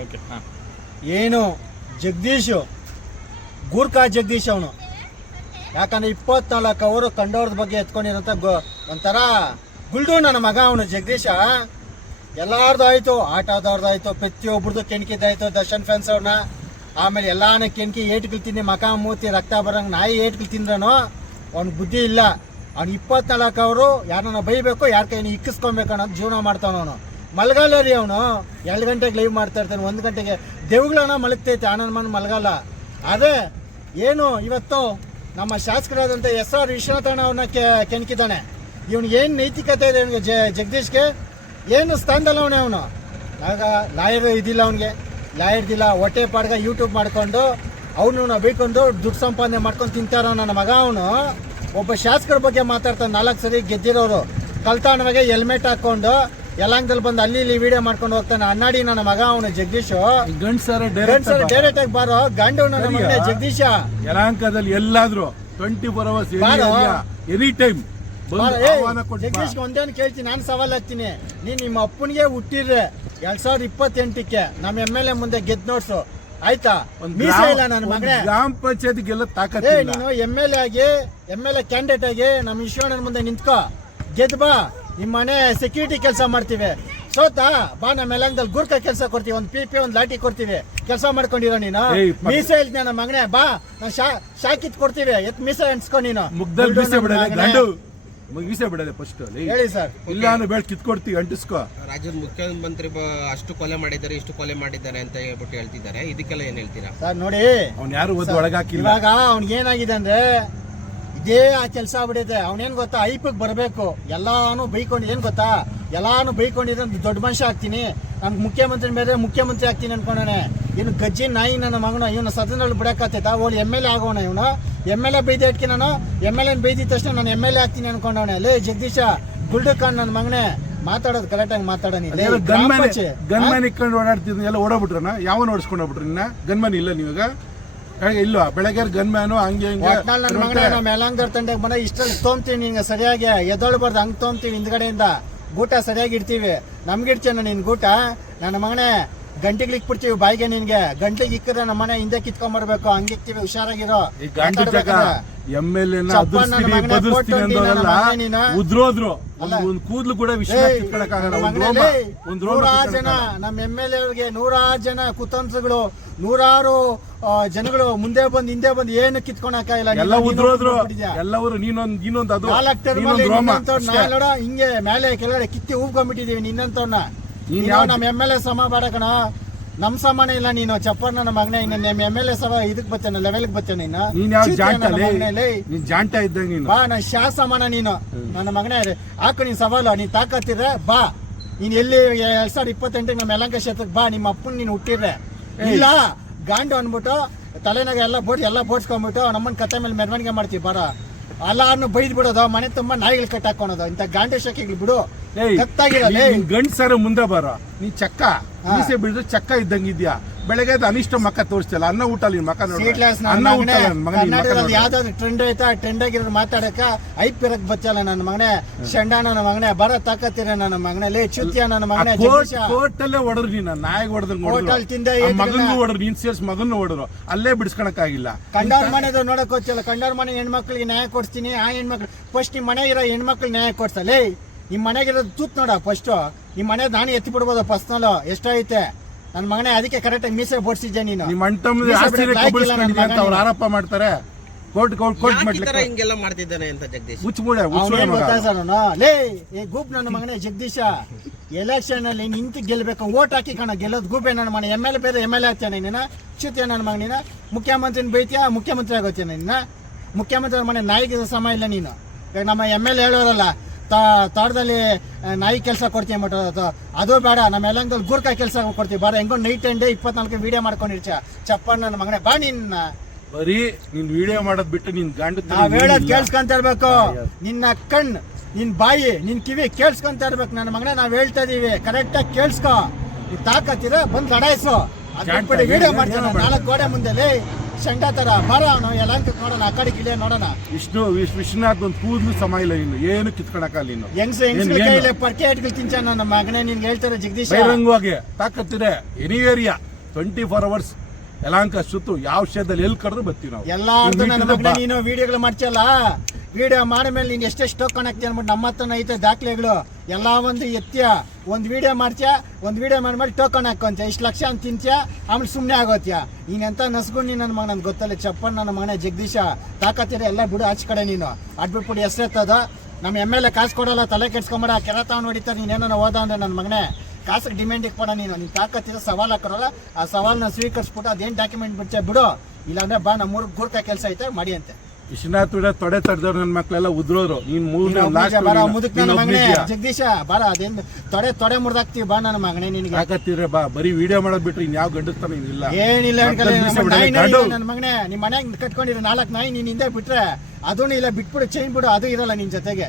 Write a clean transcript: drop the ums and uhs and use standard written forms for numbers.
Okay. ಏನು ಜಗದೀಶು ಗೂರ್ಖಾ ಜಗದೀಶ್ ಅವನು, ಯಾಕಂದ್ರೆ 24 ಅವರು ಕಂಡವ್ರದ ಬಗ್ಗೆ ಎತ್ಕೊಂಡಿರೋಂಥ ಒಂಥರ ಗುಲ್ಡು ನನ್ನ ಮಗ ಅವನು ಜಗದೀಶ. ಎಲ್ಲಾರ್ದು ಆಯ್ತು, ಆಟೋದವ್ರದ್ದು ಆಯ್ತು, ಪ್ರತಿಯೊಬ್ಬರದು ಕೆಣಕಿದ್ದಾಯ್ತು. ದರ್ಶನ್ ಫ್ಯಾನ್ಸ್ ಅವ್ರನ್ನ ಆಮೇಲೆ ಎಲ್ಲಾನ ಕೆಣಕಿ ಏಟ್ಗಳು ತಿಂದು ಮಕ ಮೂತಿ ರಕ್ತ ಬರಂಗ್ ನಾಯಿ ಏಟ್ಗಳು ತಿಂದ್ರನು ಅವ್ನಿಗೆ ಬುದ್ಧಿ ಇಲ್ಲ. ಅವ್ನು 24 ಅವರು ಯಾರನ್ನ ಬೈಬೇಕು, ಯಾರ ಕೈನ ಇಕ್ಕಿಸ್ಕೊಬೇಕು ಅನ್ನೋದು ಜೀವನ ಮಾಡ್ತಾವನು. ಮಲ್ಗಲ್ಲ ರೀ ಅವನು. 2 ಗಂಟೆಗೆ ಲೈವ್ ಮಾಡ್ತಾ ಇರ್ತಾನೆ, 1 ಗಂಟೆಗೆ ದೇವುಗಳನ್ನ ಮಲಗ್ತೈತೆ, ಆನಂದ್ ಮನ್ ಮಲಗಲ್ಲ. ಅದೇ ಏನು ಇವತ್ತು ನಮ್ಮ ಶಾಸಕರಾದಂಥ SR ವಿಶ್ವನಾಥಣ್ಣ ಅವ್ರನ್ನ ಕೆಣಕಿದ್ದಾನೆ. ಇವನಿಗೆ ಏನು ನೈತಿಕತೆ ಇದೆ ಅವನಿಗೆ? ಜಗದೀಶ್ಗೆ ಏನು ಸ್ಥಾನದಲ್ಲ ಅವನು. ಆಗ ಲಾಯರ್ ಇದಿಲ್ಲ ಅವನಿಗೆ, ಲಾಯರ್ದಿಲ್ಲ. ಹೊಟ್ಟೆ ಪಾಡ್ಗ ಯೂಟ್ಯೂಬ್ ಮಾಡ್ಕೊಂಡು ಅವನು ಬೈಕೊಂಡು ದುಡ್ಡು ಸಂಪಾದನೆ ಮಾಡ್ಕೊಂಡು ತಿಂತಾರ ನನ್ನ ಮಗ ಅವನು. ಒಬ್ಬ ಶಾಸಕರ ಬಗ್ಗೆ ಮಾತಾಡ್ತಾನೆ, 4 ಸರಿ ಗೆದ್ದಿರೋರು. ಕಲ್ತಾಣವಾಗಿ ಹೆಲ್ಮೆಟ್ ಹಾಕೊಂಡು ಯಲಾಂಗದಲ್ಲಿ ಬಂದು ಅಲ್ಲಿ ಇಲ್ಲಿ ವಿಡಿಯೋ ಮಾಡ್ಕೊಂಡು ಹೋಗ್ತಾನೆ. ಅನ್ನಾಡಿ ನನ್ನ ಮಗ ಅವನು ಜಗದೀಶ್. ಡೈರೆಕ್ಟ್ ಆಗಿ ಬಾರೋ ಗಂಡು ನನ್ನ ಮಗನೇ ಜಗದೀಶ. ಯಲಾಂಕದಲ್ಲಿ ಎಲ್ಲಾದ್ರೂ 24 hours ಎನಿ ಟೈಮ್ ಜಗದೀಶ್ ಒಂದೇನು ಕೇಳ್ತೀನಿ, ನಾನು ಸವಾಲ್ ಹಾಕ್ತೀನಿ. ನಿಮ್ಮ ಅಪ್ಪನಿಗೆ ಹುಟ್ಟಿದ್ರೆ 2028ಕ್ಕೆ ನಮ್ಮ MLA ಮುಂದೆ ಗೆದ್ದು ನೋಡ್ಸು, ಆಯ್ತಾ? ಮೀಸೆ ಇಲ್ಲ ನನ್ನ ಮಗನೇ. ಗ್ರಾಮ ಪಂಚಾಯತ್ ಗೆಲ್ಲ ತಾಕತ್. ನೀನು MLA ಕ್ಯಾಂಡಿಡೇಟ್ ಆಗಿ ನಮ್ಮ ವಿಶ್ವಣ್ಣನ ಮುಂದೆ ನಿಂತ್ಕೋ, ಗೆದ್ದು ಬಾ. ನಿಮ್ಮ ಮನೆ ಸೆಕ್ಯೂರಿಟಿ ಕೆಲಸ ಮಾಡ್ತೀವಿ. ಸೋತಾ ಬಾ, ನಮ್ಮ ಯಲಹಂಕದಲ್ಲಿ ಗೂರ್ಖಾ ಕೆಲಸ ಕೊಡ್ತೀವಿ, ಒಂದು PP ಒಂದು ಲಾಠಿ ಕೊಡ್ತೀವಿ, ಕೆಲಸ ಮಾಡ್ಕೊಂಡಿರೋ ನೀನು. ಮೀಸೆ ಹೇಳ್ತೀನಿ ನನ್ನ ಮಗನೇ, ಬಾ ನಾವು ಶಾಕಿತ್ ಕೊಡ್ತೀವಿ, ಮೀಸೆ ಎಣ್ಸ್ಕೊ ನೀನು. ಮೀಸೆ ಬಿಡದೆ ಫಸ್ಟ್ ಹೇಳಿ ಸರ್. ಇಲ್ಲ ಬೆಳ್ ಕಿತ್ಕೊಡ್ತೀವಿ, ಅಂಟಿಸ್ಕೋ. ರಾಜ್ಯದ ಮುಖ್ಯಮಂತ್ರಿ ಅಷ್ಟು ಕೊಲೆ ಮಾಡಿದ್ದಾರೆ, ಇಷ್ಟು ಕೊಲೆ ಮಾಡಿದ್ದಾರೆ ಅಂತ ಹೇಳ್ಬಿಟ್ಟು ಹೇಳ್ತಿದ್ದಾರೆ. ಇದಕ್ಕೆಲ್ಲ ಏನ್ ಹೇಳ್ತೀರಾ? ಸರ್ ನೋಡಿ, ಅವ್ನು ಯಾರು ಒಳಗಾಕಿಲ್ಲ. ಇವಾಗ ಅವ್ನಿಗೆ ಏನಾಗಿದೆ ಅಂದ್ರೆ ಇದೇ ಆ ಕೆಲಸ ಆಗ್ಬಿಟ್ಟಿದೆ. ಅವನೇನ್ ಗೊತ್ತಾ, ಐಪಿಗೆ ಬರಬೇಕು, ಎಲ್ಲಾನು ಬೈಕೊಂಡು. ಏನ್ ಗೊತ್ತಾ, ಎಲ್ಲಾನು ಬೈಕೊಂಡಿದ್ರೆ ದೊಡ್ಡ ಮನುಷ್ಯ ಆಗ್ತೀನಿ, ನನ್ಗೆ ಮುಖ್ಯಮಂತ್ರಿ ಬೇರೆ ಮುಖ್ಯಮಂತ್ರಿ ಆಗ್ತೀನಿ ಅನ್ಕೊಂಡಾನೆ. ಇನ್ನು ಗಜ್ಜಿ ನಾಯಿ ನನ್ನ ಮಗನ, ಇವನು ಸದನದಲ್ಲಿ ಬಿಡಕತ್ತೈತ. ಓಲಿ MLA ಆಗೋಣ ಇವನು. MLA ಬೈದಿ ಅಟ್ಕಿ ನಾನು MLA ಬೈದಿದ ತಕ್ಷಣ ನಾನು MLA ಆಗ್ತೀನಿ ಅನ್ಕೊಂಡವನೆ. ಲೇ ಜಗದೀಶ ಗುಲ್ಡು ಖಾನ್ ನನ್ನ ಮಗನೇ, ಮಾತಾಡೋದು ಕರೆಕ್ಟಾಗಿ ಮಾತಾಡೋನಿ. ಗನ್ಮ್ಯಾನ್ ಇಟ್ಕೊಂಡು ಓಡಾಡ್ತಿದ್ನ ಎಲ್ಲ ಓಡಾಬಿಟ್ರನ? ಯಾವ ಓಡಿಸ್ಕೊಂಡು ಹೋಗ್ಬಿಟ್ರಿ? ಇನ್ನ ಗನ್ಮ್ಯಾನ್ ಇಲ್ಲ ನೀವಾಗ ಇಲ್ಲ. ಬೆಳಗ್ಗೆ ಗನ್ಮ್ಯಾನು ಹಂಗೆ ನನ್ನ ಮಗನೇ. ನಮ್ಮ ಯಲಹಂಕ ತಂಡಕ್ಕೆ ಬಂದ ಇಷ್ಟಲ್ಲಿ ತೊಂಬ್ತೀವಿ, ನಿಂಗೆ ಸರಿಯಾಗಿ ಎದೊಳ್ಬಾರ್ದು ಹಂಗೆ ತೊಂಬ್ತೀವಿ. ಹಿಂದ್ಗಡೆಯಿಂದ ಗೂಟ ಸರಿಯಾಗಿ ಇಡ್ತೀವಿ. ನಮ್ಗೆ ಇಡ್ತೀನ ನಿನ್ ಗೂಟ ನನ್ನ ಮಗನೇ. ಗಂಟೆಗೆ ಇಕ್ಬಿಡ್ತೀವಿ ಬಾಯಿಗೆ. ನಿನ್ಗೆ ಗಂಟೆಗೆ ಇಕ್ಕರೆ ನಮ್ಮ ಮನೆ ಹಿಂದೆ ಕಿತ್ಕೊಂಡ್ಬರ್ಬೇಕು, ಹಂಗೆ ಇಕ್ತೀವಿ. ಹುಷಾರಾಗಿರೋ. ಉದ್ರೋದ್ರು ಒಂದ್ ಕೂದ್ಲು ಕೂಡ ನೂರಾರು ಜನ ನಮ್ಮ MLA ಅವ್ರಿಗೆ, 100 ಜನ ಕುತಂತ್ರಗಳು, 100 ಜನಗಳು ಮುಂದೆ ಬಂದು ಹಿಂದೆ ಬಂದು ಏನು ಕಿತ್ಕೊಳಕಾಗಿಲ್ಲ. ಎಲ್ಲ ಉದ್ರೋದ್ರು ಎಲ್ಲವರು. ನೀನೊಂದು ಅದು ಹಿಂಗೆ ಮೇಲೆ ಕೆಳಗಡೆ ಕಿತ್ತಿ ಹೂಬ್ಕೊಂಡ್ಬಿಟ್ಟಿದೀವಿ ನಿನ್ನಂತವ್ನ. ನಮ್ಮ MLA ಸಮ ಬಾಡಕಣ, ನಮ್ ಸಮಾನ ಇಲ್ಲ ನೀನು. ಚಪ್ಪರ್ ನನ್ನ ಮಗನೇ. ನಮ್ಮ MLA ಸಭಾ ಇದಕ್ ಬರ್ತೇನೆ, ಲೆವೆಲ್ಗೆ ಬರ್ತೇನೆ. ಬಾ, ನಾ ಸಮಾನ ನೀನು ನನ್ನ ಮಗನೇ. ಹಾಕು ನೀನ್ ಸವಾಲು, ನೀನ್ ತಾಕತ್ತಿದ್ರೆ ಬಾ. ನೀನ್ ಎಲ್ಲಿ 2028 ನಮ್ಮ ಯಲಹಂಕ ಕ್ಷೇತ್ರಕ್ಕೆ ಬಾ. ನಿಮ್ಮ ಅಪ್ಪನ್ ನೀನ್ ಹುಟ್ಟಿದ್ರೆ ಇಲ್ಲ ಗಾಂಡು ಅನ್ಬಿಟ್ಟು ತಲೆನಾಗ ಎಲ್ಲ ಬೋಡ್ಸ್ಕೊಂಡ್ಬಿಟ್ಟು ನಮ್ಮನ್ ಕತೆ ಮೇಲೆ ಮೆರವಣಿಗೆ ಮಾಡ್ತೀವಿ. ಬರ ಎಲ್ಲಾರನ್ನು ಬೈದ್ ಬಿಡೋದು, ಮನೆ ತುಂಬಾ ನಾಯಿಗಳು ಕಟ್ಟಾಕೋಣದು. ಇಂತ ಗಾಂಡೆ ಶಾಖೆಗಳು ಬಿಡು. ಕತ್ತಾಗಿರಲ್ಲ ಗಂಡ್ಸರ ಮುಂದೆ ಬರ. ನೀ ಚಕ್ಕ ಮೀಸೆ ಬಿಡಿದ್ರೆ ಚಕ್ಕ ಇದ್ದಂಗಿದ್ಯಾ. ಬೆಳಗ್ಗೆ ಅನಿಷ್ಟ ಮಕ್ಕ ತೋರಿಸ್ತಲ್ಲ, ಅನ್ನ ಊಟ ಮಕ್ಕ ಕರ್ನಾಟಕದಲ್ಲಿ ಯಾವ್ದಾದ್ರು ಟ್ರೆಂಡ್ ಐತಾ, ಟ್ರೆಂಡ್ ಆಗಿರೋದು ಮಾತಾಡಕ ಐಪಿರಕ್ ಬಚ್ಚಲ್ಲ ನನ್ನ ಮಗನೇ. ಶಂಡ ನನ್ನ ಮಗನೇ, ಬರ ತಾಕತ್ತಿರ ನನ್ನ ಮಗನೇ. ಲೇ ಚುತ್ಯ ನನ್ನ ಮಗನೇ. ಕೋರ್ಟಲ್ಲೇ ಹೊಡೆದ್ರು ನೀನ, ನಾಯಿಗೆ ಹೊಡೆದ್ರು, ತಿಂದೆ ಮಗನ್ಗೂ ಹೊಡೆದ್ರು, ನೀನ್ ಸೇರ್ಸ್ ಮಗನ್ನು ಹೊಡೆದ್ರು. ಅಲ್ಲೇ ಬಿಡಿಸ್ಕೊಳಕ್ಕಾಗಿಲ್ಲ. ಕಂಡವ್ರ ಮನೆದು ನೋಡಕ್ ಹೋಗ್ತಿಲ್ಲ. ಕಂಡವ್ರ ಮನೆ ಹೆಣ್ಮಕ್ಳಿಗೆ ನ್ಯಾಯ ಕೊಡ್ತೀನಿ. ಆ ಹೆಣ್ಮಕ್ಳು ಫಸ್ಟ್ ನಿಮ್ ಮನೆ ಇರೋ ಹೆಣ್ಮಕ್ಳಿಗೆ ನ್ಯಾಯ ಕೊಡ್ಸಲ್ಲ. ನಿಮ್ ಮನೆಗಿರೋದು ತೂತ್ ನೋಡ ಫಸ್ಟ್. ನಿಮ್ ಮನೆ ನಾನು ಎತ್ತಿ ಬಿಡ್ಬೋದು ಪರ್ಸನಲ್ ಎಷ್ಟೈತೆ ನನ್ನ ಮಗನೇ. ಅದಕ್ಕೆ ಕರೆಕ್ಟ್ ಆಗಿ ಮೀಸೆ ಬೋಡ್ಸಿದ್ದೆ ನೀನು. ಆರೋಪ ಮಾಡ್ತಾರೆ. ಹಿಂಗೆಲ್ಲ ಮಾಡ್ತಿದ್ದಾನೆ ಅಂತ ಜಗದೀಶ್ ಲೇ ಗೂಪ್ ನನ್ನ ಮಗನೇ ಜಗದೀಶ. ಎಲೆಕ್ಷನ್ ಅಲ್ಲಿ ನಿಂತು ಗೆಲ್ಬೇಕು, ಓಟ್ ಹಾಕಿ ಕಣ ಗೆಲ್ಲೋದು ಗೂಬೆ ನನ್ನ ಮನೆ. MLA ಬೇರೆ MLA ಆಗ್ತಾನೆ ನೀನ. ಚುತ್ಯ ನನ್ನ ಮಗ ನೀನ. ಮುಖ್ಯಮಂತ್ರಿನ ಬೈತೀಯ, ಮುಖ್ಯಮಂತ್ರಿ ಆಗೋತೇನೆ ನಿನ್ನ. ಮುಖ್ಯಮಂತ್ರಿ ಮನೆ ನಾಯಿಗೆ ಸಮ ಇಲ್ಲ ನೀನು. ಈಗ ನಮ್ಮ MLA ಹೇಳೋರಲ್ಲ, ತೋಟದಲ್ಲಿ ನಾಯಿ ಕೆಲಸ ಕೊಡ್ತೀವಿ ಅಂದ್ಬಿಟ್ಟು ಅದು ಬೇಡ. ನಮ್ಮ ಯಲಹಂಕದಲ್ಲಿ ಗೂರ್ಖಾ ಕೆಲಸ ಕೊಡ್ತೀವಿ. ಬಾರ ಹೆಂಗೋ ನೈಟ್ ಅಂಡ್ ಡೇ 24 ವಿಡಿಯೋ ಮಾಡ್ಕೊಂಡಿರ್ಚ. ಚಪ್ಪಣ್ಣ ನನ್ನ ಮಗನೇ, ಬಾ ನಿನ್ನ. ಬರೀ ನೀನ್ ವಿಡಿಯೋ ಮಾಡೋದ್ ಬಿಟ್ಟು ನಿನ್ ಗಂಡ ನಾವ್ ಹೇಳೋದ್ ಕೇಳಿಸ್ಕೊಂತ ಇರ್ಬೇಕು. ನಿನ್ನ ಕಣ್, ನಿನ್ ಬಾಯಿ, ನಿನ್ ಕಿವಿ ಕೇಳಿಸ್ಕೊಂತ ಇರ್ಬೇಕು ನನ್ನ ಮಗನೇ. ನಾವ್ ಹೇಳ್ತಾ ಇದೀವಿ, ಕರೆಕ್ಟ್ ಆಗಿ ಕೇಳಿಸ್ಕೊ. ನೀನ್ ತಾಕತ್ತಿರ ಬಂದ್ ಲಡಾಯಿಸು. ವಿಡಿಯೋ ಮಾಡ್ತಾನೆ 4 ಗೋಡೆ ಮುಂದೆ. ಶಂಡ ತರ ಬಾರ ಅವನು ಯಲಂಕ ನೋಡೋಣ ಆ ಕಡೆ ಗಿಳಿಯ ನೋಡೋಣ. ವಿಶ್ವನಾಥ್ ಒಂದು ಕೂದಲು ಸಮ ಇಲ್ಲ ಇನ್ನು ಏನು ಕಿತ್ಕೊಳಕಲ್ಲ ಇನ್ನು ಹೆಂಗ್ಸ್ಗಳ ಕೈಲಿ ಪರ್ಕೆ ಇಟ್ಗಳು ತಿಂಚ ನನ್ನ ಮಗನೇ ನಿನ್ಗೆ ಹೇಳ್ತಾರೆ ಜಗದೀಶ್. ಬಹಿರಂಗವಾಗಿ ತಾಕತ್ತಿದೆ ಎನಿ ಏರಿಯಾ 24 hours ಯಲಹಂಕ ಸುತ್ತು ಯಾವ ವಿಷಯದಲ್ಲಿ ಎಲ್ಲಿ ಕರೆದ್ರು ಬರ್ತೀವಿ ನಾವು. ಎಲ್ಲ ನನ್ನ ಮಗನೇ ನೀನು ವಿಡಿಯೋಗಳು ಮಾಡ್ತಿಯಲ್ಲ, ವಿಡಿಯೋ ಮಾಡಿದ್ಮೇಲೆ ನೀನು ಎಷ್ಟೆಷ್ಟು ಟೋಕನ್ ಹಾಕ್ತೀಯ ಅನ್ಬಿಟ್ಟು ನಮ್ಮ ಹತ್ರ ಐತೆ ದಾಖಲೆಗಳು ಎಲ್ಲ ಒಂದು ಎತ್ತೀಯ. ಒಂದು ವಿಡಿಯೋ ಮಾಡ್ತೀಯ, ಒಂದು ವಿಡಿಯೋ ಮಾಡಿ ಟೋಕನ್ ಹಾಕೊಂತೀಯ, ಇಷ್ಟು ಲಕ್ಷ ಅಂತ ತಿಂತೀಯ, ಆಮೇಲೆ ಸುಮ್ಮನೆ ಆಗೋತ್ಯ. ನೀನೆಂತ ನಸ್ಕೊಂಡು ನನ್ನ ಮಗ ನನ್ಗೆ ಗೊತ್ತಲ್ಲ ಚಪ್ಪನ್ ನನ್ನ ಮಗನೇ ಜಗದೀಶ. ತಾಕತ್ತಿರ ಎಲ್ಲ ಬಿಡು ಆಚೆ ಕಡೆ ನೀನು ಅಡ್ಬಿಟ್ಬಿಟ್ಟು ಹೆಸರೆತ್ತದ. ನಮ್ಮ MLA ಕಾಸು ಕೊಡಲ್ಲ, ತಲೆ ಕೆಡ್ಸ್ಕೊಂಬೇಡ, ಕೆರತಾವ್ ನೋಡಿತಾರೆ ನೀನೇನೋ ಓದ ಅಂದ್ರೆ ನನ್ನ ಮಗನೇ ಕಾಸಿಗೆ ಡಿಮ್ಯಾಂಡ್ ಇಕ್ಬೇಡ ನೀನು. ನೀನು ತಾಕತ್ತಿರ ಸವಾಲು ಹಾಕೋಲ್ಲ, ಆ ಸವಾಲನ್ನ ಸ್ವೀಕರಿಸ್ಬಿಟ್ಟು ಅದೇನು ಡಾಕ್ಯುಮೆಂಟ್ ಬಿಡ್ತೀಯ ಬಿಡು, ಇಲ್ಲಾಂದ್ರೆ ಬಾ ನಮ್ಮೂರು ಗೂರ್ಖಾ ಕೆಲಸ ಐತೆ ಮಾಡಿ ಅಂತೆ. ವಿಶ್ವನಾಥ್ ತೊಡೆ ತಡೆದವ್ರು ನನ್ನ ಮಕ್ಕಳೆಲ್ಲ ಉದ್ರೋರು. ನೀನ್ ಮುದುಕ್ ನನ್ನ ಮಗನೇ ಜಗದೀಶ ಬಾರ, ಅದೇನು ತೊಡೆ ಮುರಿದಾಕ್ತಿವಿ ಬಾ ನನ್ನ ಮಗನೇ. ನಿನ್ಗೆ ತಾಕತ್ತಿರ ಬಾ, ಬರೀ ವಿಡಿಯೋ ಮಾಡೋದ್ ಬಿಟ್ರೆ ಇನ್ಯಾವ ಗಂಡಸ್ತಾನ ಇಲ್ಲ. ಏನಿಲ್ಲ ನನ್ನ ಮಗನೇ. ನಿಮ್ಮ ಮನ್ಯಾಗ ಕಟ್ಕೊಂಡಿರೋ 4 ನಾಯಿ ನೀನ್ ಹಿಂದೆ ಬಿಟ್ರೆ ಅದೂ ಇಲ್ಲ, ಬಿಟ್ಬಿಡು ಚೈನ್ ಬಿಡು, ಅದು ಇರಲ್ಲ ನಿನ್ ಜೊತೆಗೆ.